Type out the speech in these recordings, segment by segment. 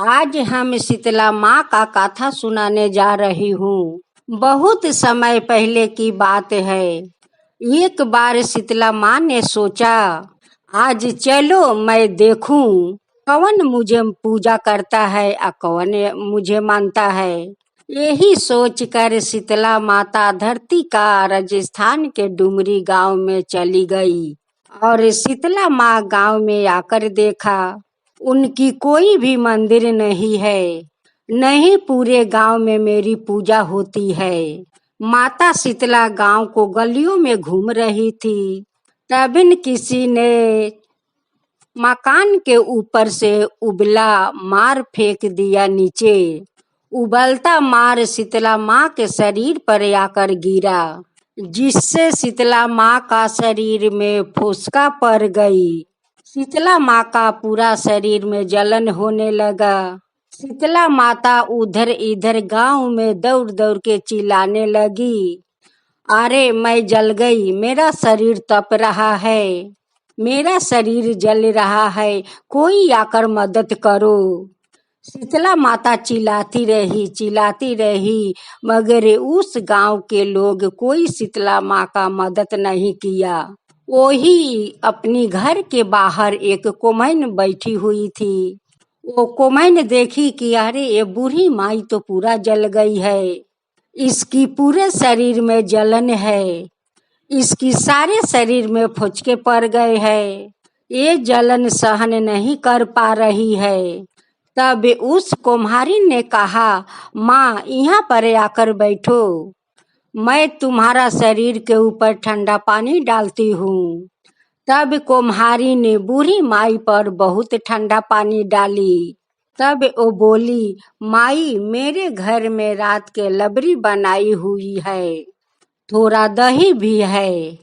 आज हम शीतला माँ का कथा सुनाने जा रही हूँ। बहुत समय पहले की बात है। एक बार शीतला माँ ने सोचा, आज चलो मैं देखूं कौन मुझे पूजा करता है और कौन मुझे मानता है। यही सोचकर शीतला माता धरती का राजस्थान के डुमरी गांव में चली गई और शीतला माँ गांव में आकर देखा उनकी कोई भी मंदिर नहीं है, नहीं पूरे गांव में मेरी पूजा होती है। माता शीतला गांव को गलियों में घूम रही थी, तभी किसी ने मकान के ऊपर से उबला मार फेंक दिया नीचे। उबलता मार शीतला माँ के शरीर पर आकर गिरा, जिससे शीतला माँ का शरीर में फुसका पड़ गई। शीतला माँ का पूरा शरीर में जलन होने लगा। शीतला माता उधर इधर गांव में दौड़ दौड़ के चिल्लाने लगी, अरे मैं जल गई, मेरा शरीर तप रहा है, मेरा शरीर जल रहा है, कोई आकर मदद करो। शीतला माता चिल्लाती रही, मगर उस गांव के लोग कोई शीतला माँ का मदद नहीं किया। वही अपनी घर के बाहर एक कोमैन बैठी हुई थी। वो कोमैन देखी कि अरे ये बूढ़ी माई तो पूरा जल गई है, इसकी पूरे शरीर में जलन है, इसकी सारे शरीर में फुचके पड़ गए हैं, ये जलन सहन नहीं कर पा रही है। तब उस कुम्हारी ने कहा, माँ यहाँ पर आकर बैठो, मैं तुम्हारा शरीर के ऊपर ठंडा पानी डालती हूँ। तब कुम्हारी ने बूढ़ी माई पर बहुत ठंडा पानी डाली। तब वो बोली, माई मेरे घर में रात के लबरी बनाई हुई है, थोड़ा दही भी है,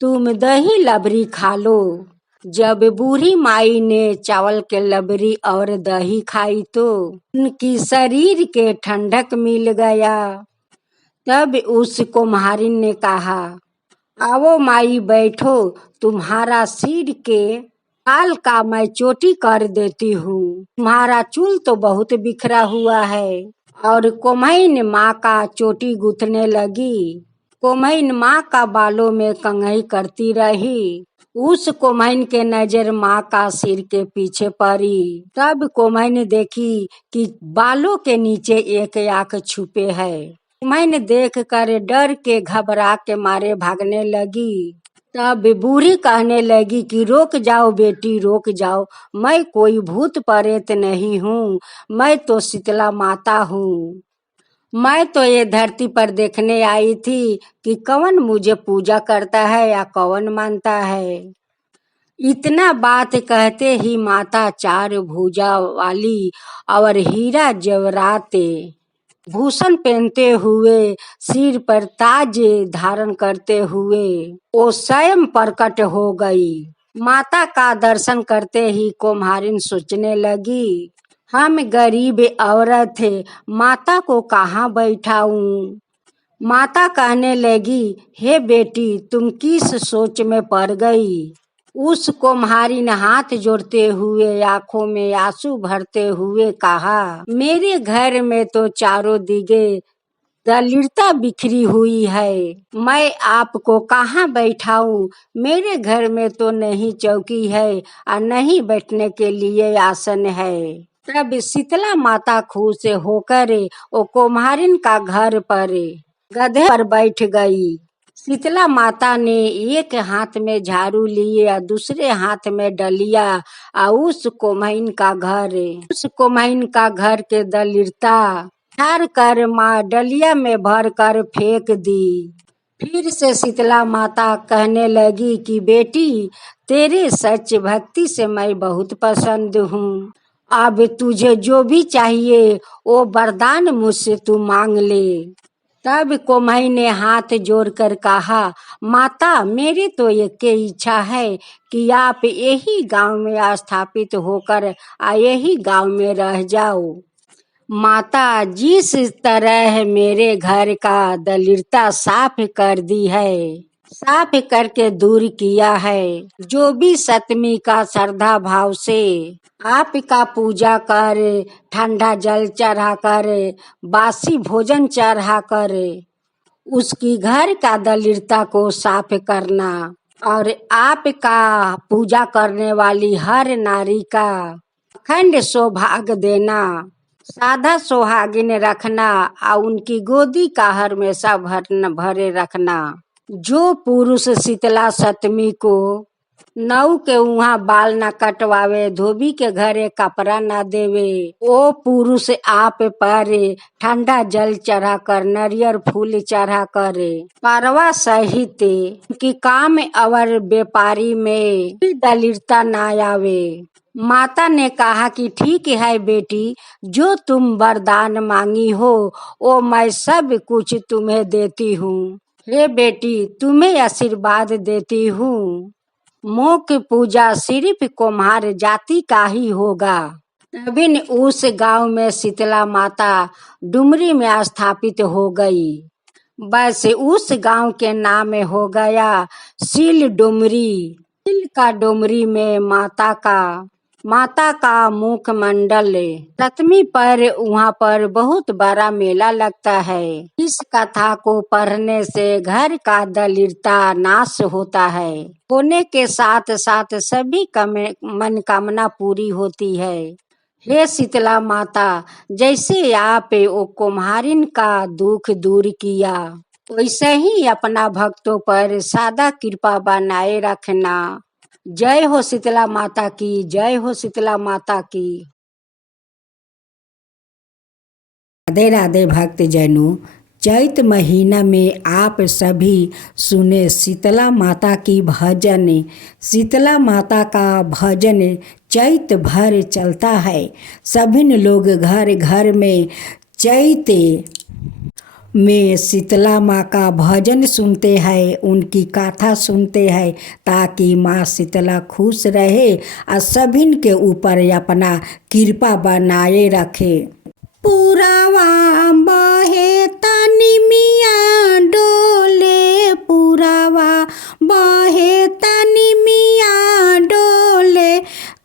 तुम दही लबरी खा लो। जब बूढ़ी माई ने चावल के लबरी और दही खाई तो उनकी शरीर के ठंडक मिल गया। तब उस कुम्हारी ने कहा, आओ माई बैठो, तुम्हारा सिर के बाल का मैं चोटी कर देती हूँ, तुम्हारा चूल तो बहुत बिखरा हुआ है। और कोमैन माँ का चोटी गूंथने लगी। कोमैन माँ का बालों में कंघी करती रही। उस कोमैन के नजर माँ का सिर के पीछे पड़ी। तब कोमैन देखी कि बालों के नीचे एक आंख छुपे है। मैंने देख कर डर के घबरा के मारे भागने लगी। तब बूढ़ी कहने लगी कि रोक जाओ बेटी, रोक जाओ, मैं कोई भूत प्रेत नहीं हूँ, मैं तो शीतला माता हूँ। मैं तो ये धरती पर देखने आई थी कि कौन मुझे पूजा करता है या कौन मानता है। इतना बात कहते ही माता चार भुजा वाली और हीरा जवराते भूषण पहनते हुए, सिर पर ताज धारण करते हुए वो स्वयं प्रकट हो गई। माता का दर्शन करते ही कुम्हारिन सोचने लगी, हम गरीब औरत है, माता को कहाँ बैठाऊं। माता कहने लगी, हे बेटी तुम किस सोच में पड़ गई। उस कुम्हारी ने हाथ जोड़ते हुए आंखों में आंसू भरते हुए कहा, मेरे घर में तो चारों दिगे दरिद्रता बिखरी हुई है, मैं आपको कहाँ बैठाऊं। मेरे घर में तो नहीं चौकी है और नहीं बैठने के लिए आसन है। तब शीतला माता खुश होकर वो कुम्हारिन का घर पर गधे पर बैठ गई। शीतला माता ने एक हाथ में झाड़ू लिए और दूसरे हाथ में डलिया और उस कोमैन का घर के दरिद्रता ठार कर माँ डलिया में भर कर फेंक दी। फिर से शीतला माता कहने लगी कि बेटी तेरे सच भक्ति से मैं बहुत पसंद हूँ, अब तुझे जो भी चाहिए वो वरदान मुझसे तू मांग ले। तब कोमैन ने हाथ जोड़कर कहा, माता मेरी तो एक इच्छा है कि आप यही गांव में स्थापित होकर यही गांव में रह जाओ। माता जिस तरह मेरे घर का दरिद्रता साफ कर दी है, साफ करके दूर किया है। जो भी सतमी का श्रद्धा भाव से आपका पूजा कर, ठंडा जल चढ़ा कर, बासी भोजन चढ़ा कर उसकी घर का दरिद्रता को साफ करना और आपका पूजा करने वाली हर नारी का अखंड सौभाग्य देना, सादा सुहागिन रखना और उनकी गोदी का हमेशा भरे रखना। जो पुरुष शीतला सप्तमी को नौ के वहाँ बाल न कटवावे, धोबी के घरे कपड़ा न देवे, वो पुरुष आप पर ठंडा जल चढ़ा कर, नरियर फूल चढ़ा कर, परवा सहित कि काम और व्यापारी में दरिद्रता न आवे। माता ने कहा कि ठीक है बेटी, जो तुम वरदान मांगी हो वो मैं सब कुछ तुम्हें देती हूँ। हे बेटी, तुम्हें आशीर्वाद देती हूँ। मुख्य पूजा सिर्फ कुम्हार जाति का ही होगा। तभी उस गांव में शीतला माता डुमरी में स्थापित हो गई। बस उस गांव के नाम हो गया सील डुमरी। सील का डुमरी में माता का मुख्य मंडल। सप्तमी पर वहाँ पर बहुत बड़ा मेला लगता है। इस कथा को पढ़ने से घर का दरिद्रता नाश होता है, होने के साथ साथ सभी मनोकामना पूरी होती है। हे शीतला माता, जैसे आप वो कुम्हारिन का दुख दूर किया, वैसे ही अपना भक्तों पर सदा कृपा बनाए रखना। जय हो शीतला माता की, जय हो शीतला माता की। राधे राधे भक्त जनों, चैत महीना में आप सभी सुने शीतला माता की भजन। शीतला माता का भजन चैत भर चलता है। सभी लोग घर घर में चैत में शीतला माँ का भजन सुनते हैं, उनकी कथा सुनते हैं, ताकि माँ शीतला खुश रहे और सभी के ऊपर अपना कृपा बनाए रखे। पुरावा बहे तनी मिया डोले, पुरावा बहे तनी मिया डोले,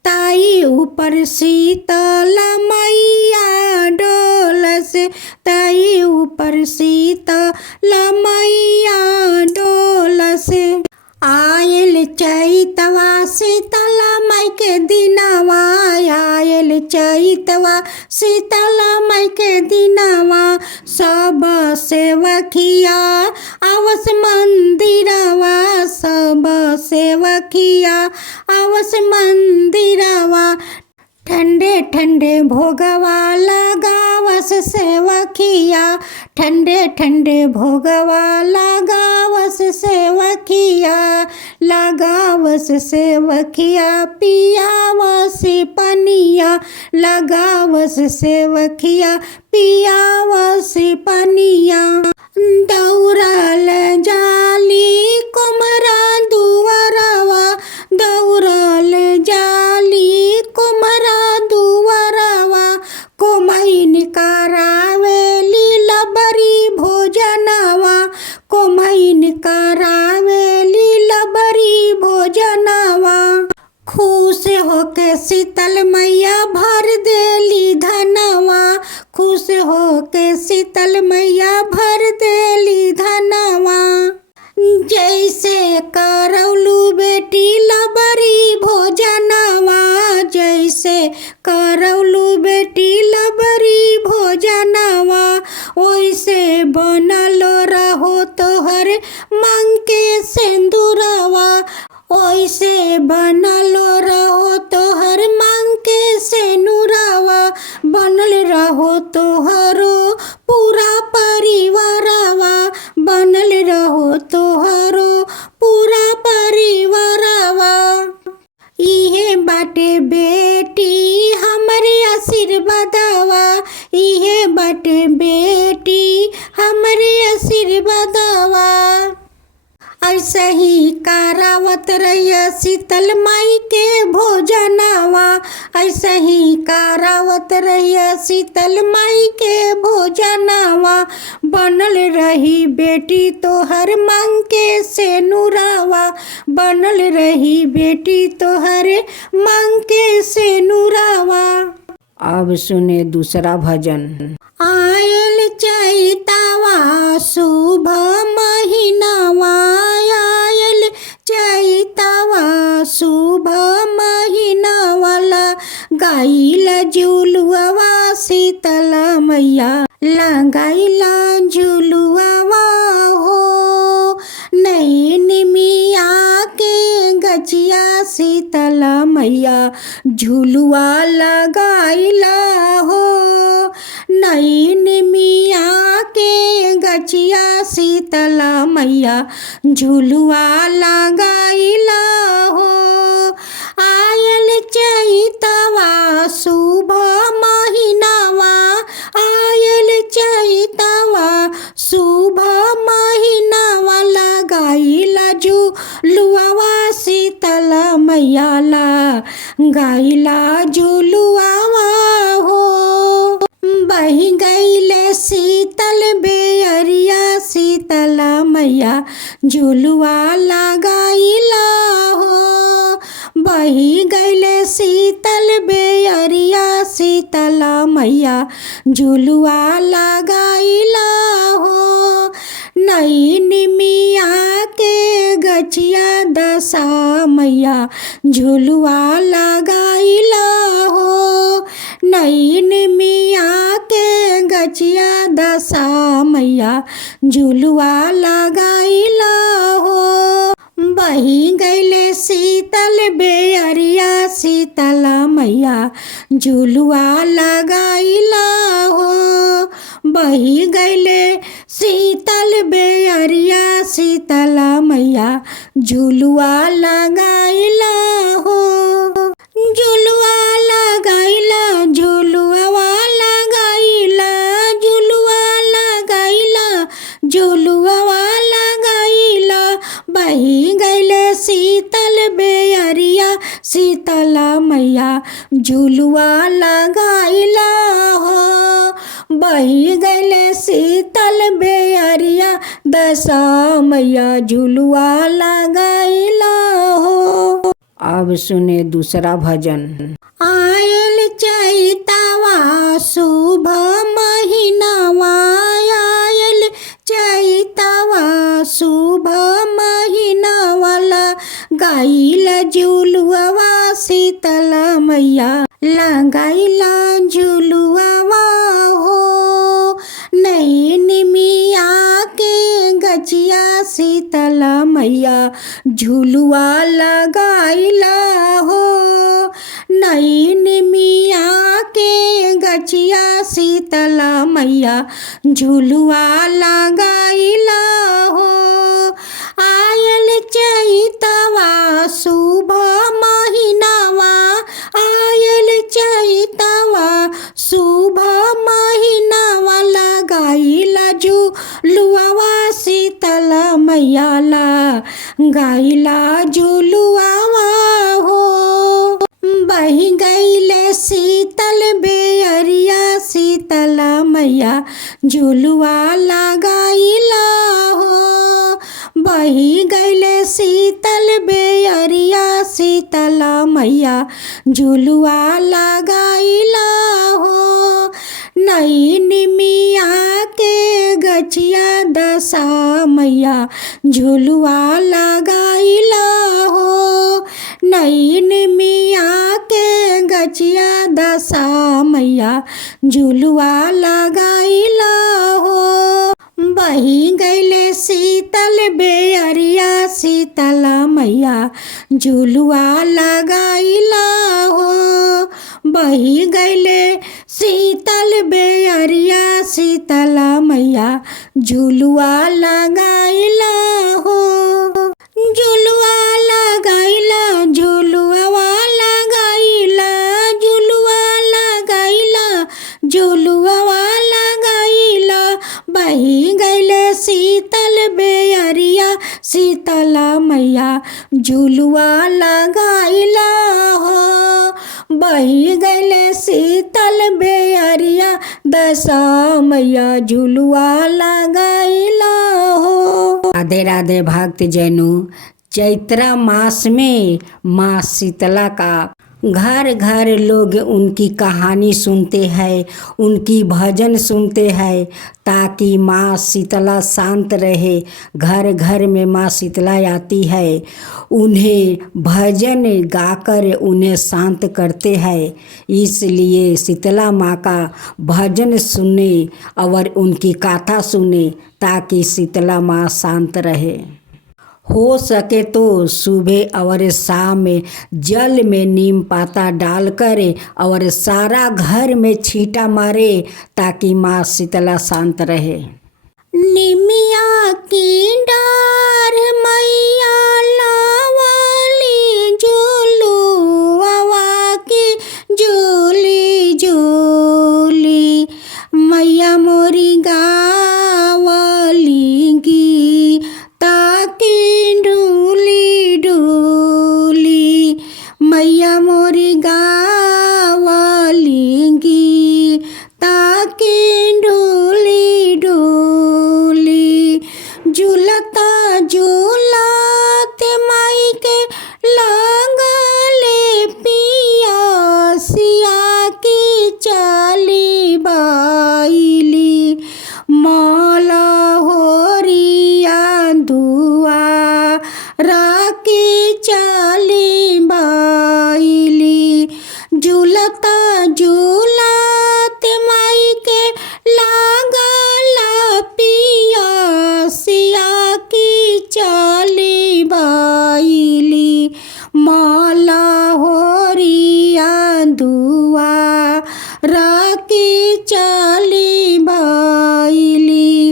ताई ऊपर शीतला मैया डोलस, ताई ऊपर शीतला मैया डोलस। आयल चैतवा शीतला माई के दिनवा, आयल चैतवा शीतला माई के दिनवा, सब सेवकिया आवस मंदिरवा, सब सेवकिया आवस मंदिरवा, ठंडे ठंडे भोगवा लगावस सेवकिया, ठंडे ठंडे भोगवा लगावस सेवकिया, लगावस सेवकिया पियावस पनिया, लगावस सेवकिया पियावस पनिया। दौड़ल जाली कुमरा दुवरवा, दौड़ल जाली कुमरा दुवरवा, कोमैन करावेली लबरी भोजनवा, कोमैन करावेली लबरी भोजनवा। खुश होके शीतल मैया भर देली धनवा, खुश होके शीतल मैया भर देली धनवा। जैसे करौलू बेटी लबरी भोजनवा, जैसे करौलू बेटी लबरी भोजनवा, वैसे बनलो रहो तोहर मांग के सिंदूरवा, वैसे बनलो रहो तोहर मांग के सिंदूरवा, बनल रहो तोहरो पूरा परिवारवा, बनल रहो तोहरो पूरा परिवारवा। इहे बाटे बेटी हमरे आशीर्वादवा, इहे बाटे बेटी हमरे आशीर्वादवा। ऐसे ही करावत रहिए रहिया शीतल माई के भोजनवा, ऐसे ही करावत रहिया शीतल माई के भोजनवा। बनल रही बेटी तोहर मांग के सेनुरावा, बनल रही बेटी तोहर मांग के सेनुरावा। अब सुने दूसरा भजन। आयल चैतावा शुभ महीनावा, आयल चैतावा शुभ महीनावाला, गाइला झुलुआ शीतला मैया लगाइला झुलुआ हो। नैन मिया के गचिया शीतला मैया झुलुआ लगाइला हो। नैन मिया के गचिया शीतला मैया झुलुआ लगाइला हो। आयल चैतवा शुभ महीनावा, आयल चैतवा शुभ महीनावा, लगाइला झुलुआ शीतला मैया लगाइला झुलुआ हो। बही गईले शीतल बेअरिया शीतला मैया झुलुआ लगाइला हो। बही गईले शीतल बेअरिया शीतला मैया झुलुआ लगाइला हो। नैन मिया के गचिया दशा मैया झुलुआ लगाइला हो। नैन मिया के गचिया दशा मैया झुलुआ लगाइला हो। बही गईले शीतल बेअरिया शीतला मैया झुलुआ लगाइला हो। बही गईले शीतल बेअरिया शीतला मैया झुलुआ लगाइला हो। झुलुआ लगाइला झुलुआ लगाइला झुलुआ लगाइला झुलुआ लगाइला। बही गईले शीतल बेअरिया शीतला मैया झुलुआ लगाइला हो। बही गईले शीतल बेअरिया दशा मैया झुलुआ लगाइला हो। अब सुने दूसरा भजन। आयल चैतावा शुभ महीनावा, आयल चैतावा शुभ महीनावाला, गाइला झुलुआ शीतला मैया लगाइला झुलुआ हो। नैन मिया के गचिया शीतला मैया झुलुआ लगाइला हो। नैन मिया के गचिया शीतला मैया झुलुआ लगाइला हो। आयल चैतवा शुभ महीनावा, आयल चैतवा शुभ महीनावा, लगाइला झुलुआ शीतला मैया लगाइला झुलुआ हो। बही गईले शीतल बेअरिया शीतला मैया झुलुआ लगाइला हो। बही गईले शीतल बेअरिया शीतला मैया झुलुआ लगाइला हो। नैन मिया के गचिया दशा मैया झुलुआ लगाइला हो। नैन मिया के गचिया दशा मैया झुलुआ लगाइला हो। बही गईले शीतल बेअरिया शीतला मैया झुलुआ लगाइला हो। बही गईले शीतल बेअरिया शीतला मैया झुलुआ लगाइला हो। झुलुआ लगाइला झुलुआ लगाइला झुलुआ लगाइला झुलुआ लगाइला। बही गईले शीतल बेअरिया शीतला मैया झुलुआ लगाइला हो। बही गैले शीतल बेअरिया दशा मैया झुलुआ लगाइला हो। राधे राधे भक्त जनों, चैत्र मास में माँ शीतला का घर घर लोग उनकी कहानी सुनते हैं, उनकी भजन सुनते हैं ताकि माँ शीतला शांत रहे। घर घर में माँ शीतला आती है, उन्हें भजन गाकर उन्हें शांत करते हैं। इसलिए शीतला माँ का भजन सुने और उनकी गाथा सुने ताकि शीतला माँ शांत रहे। हो सके तो सुबह और शाम में जल में नीम पाता डालकर और सारा घर में छींटा मारे ताकि माँ शीतला शांत रहे। निमिया की डार मैया लावाली झूलुआ की झूली झूली मैया मोरी गावाली गी ताकि डूली डूली मैया मोरी गावाली गी ताकि डूली डूली। झूलता झूलत माई के लगले पियासिया की चाली बाइली मौला होरिया धुआ राकी चाली बाइली। झूलता झूलत माई के लागला पियासिया की चाली बाइली मौला होरिया धुआ राकी चाली बाइली।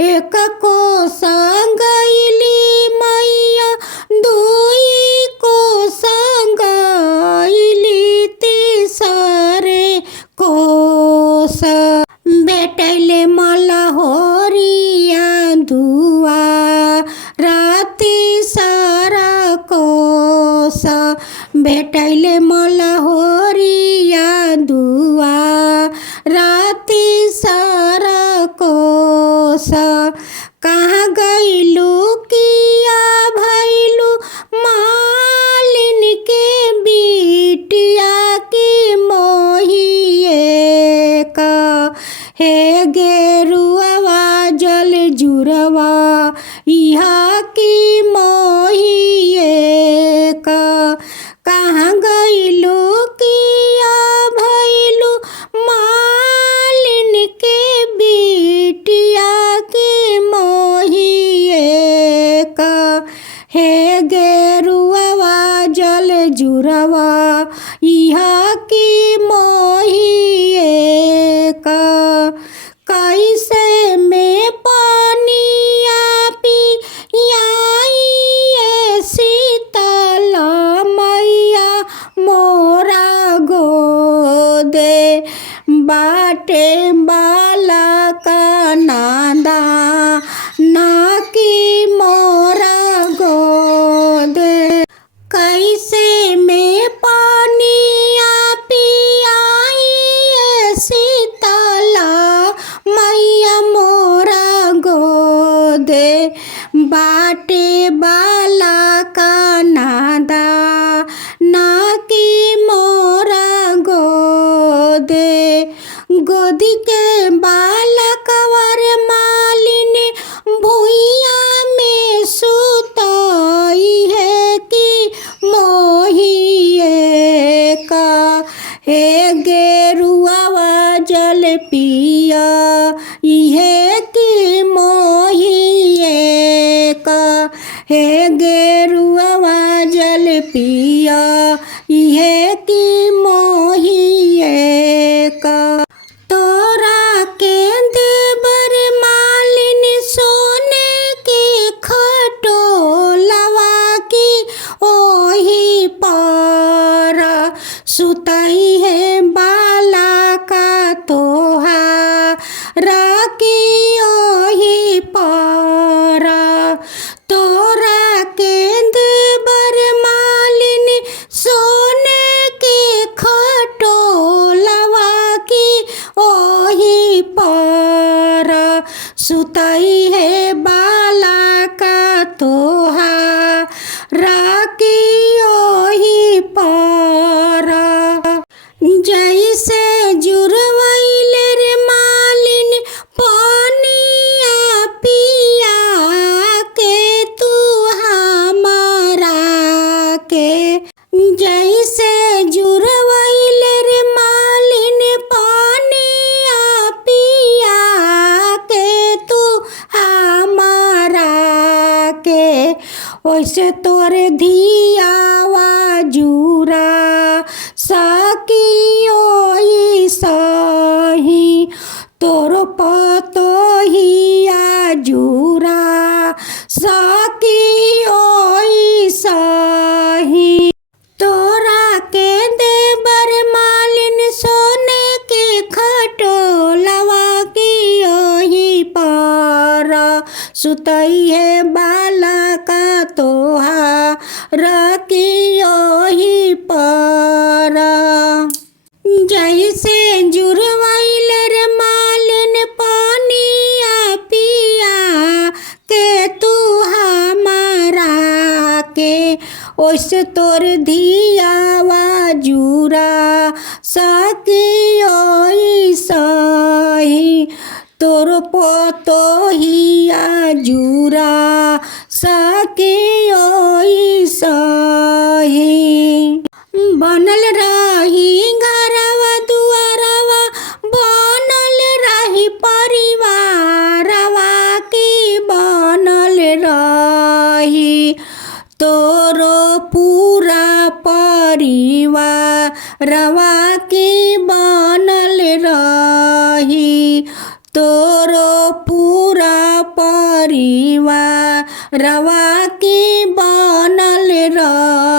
एक को संगैली मैया दुई को संगैली तीसरे को बेटैले मला होरिया धुआ राती सारा कोस बेटैले मला होरिया धुआ राती सारा कोस। कहाँ गईलू किया भैलू मालिन के बिटिया की मोहिए का हे गेरुआ जल जुरवा इहा की मोहिए का। कहाँ गईलू किया भैलू मालिन के बिटिया की मोहिए का हे गेरुआ जल जुरवा इहा की मोहिए का। कैसे में पानिया पियाई शीतला मैया मोरा गोदे बाटे बाला का नादा ना की मोरा गोदे। कैसे में पानिया पियाई शीतला मैया मोरा गोदे बाटे बाला का नादा ना की मोरा गोदे। गोदी के बालक वर मालिन भुइया में सुताई है कि मोहिए का हे गेरुआ जल पिया इहे की मोहिए का हे गेरुआ जल पिया इहे की मोहिए का। तोरा के देवर मालिन सोने की खटोलवा की ओही पर सुतई है बाला का तोहा राकी ओही पर। तोरा के देवर के जैसे जुरवैल रे मालिन पानिया पिया के तू हमारा के वैसे तोरे धियावा जुरा सकियो सही तोर पतोहिया जुरा सकियो सही तोरा के देवर मालिन सोने के खटोलवा की ओही पर सुतई है बालका तोहार की ओही पर जैसे जुरवैल रे मालिन पानिया पिया के तू हमारा के ओइसे तोर धियावा जुरा सकियो सही तोर पतोहिया जुरा सकियो सही बनल रही घरवा दुआरवा बनल रही परिवारवा की बनल रही तोरो पूरा परिवारवा की बनल रही तोरो पूरा परिवारवा की बनल रही।